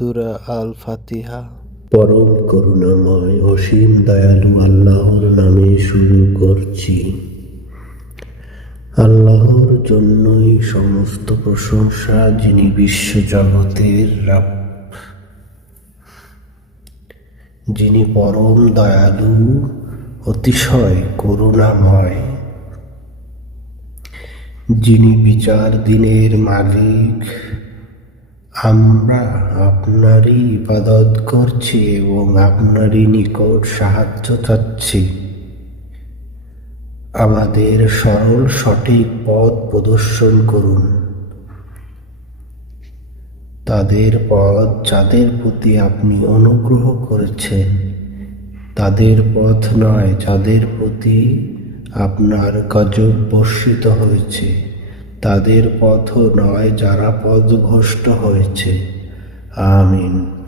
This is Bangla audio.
সূরা আল ফাতিহা। পরম করুণাময় অসীম দয়ালু আল্লাহর নামে শুরু করছি। আল্লাহর জন্যই সমস্ত প্রশংসা, যিনি বিশ্বজগতের রব, যিনি পরম দয়ালু, অতিশয় করুণাময়, যিনি বিচার দিনের মালিক। আমরা আপনারই ইবাদত করছি এবং আপনারই নিকট সাহায্য চাচ্ছি। আমাদের সরল সঠিক পথ প্রদর্শন করুন। তাদের পথ যাদের প্রতি আপনি অনুগ্রহ করেছেন, তাদের পথ নয় যাদের প্রতি আপনার গজব বর্ষিত হয়েছে, তাদের পথও নয় যারা পথভ্রষ্ট হয়েছে। আমিন।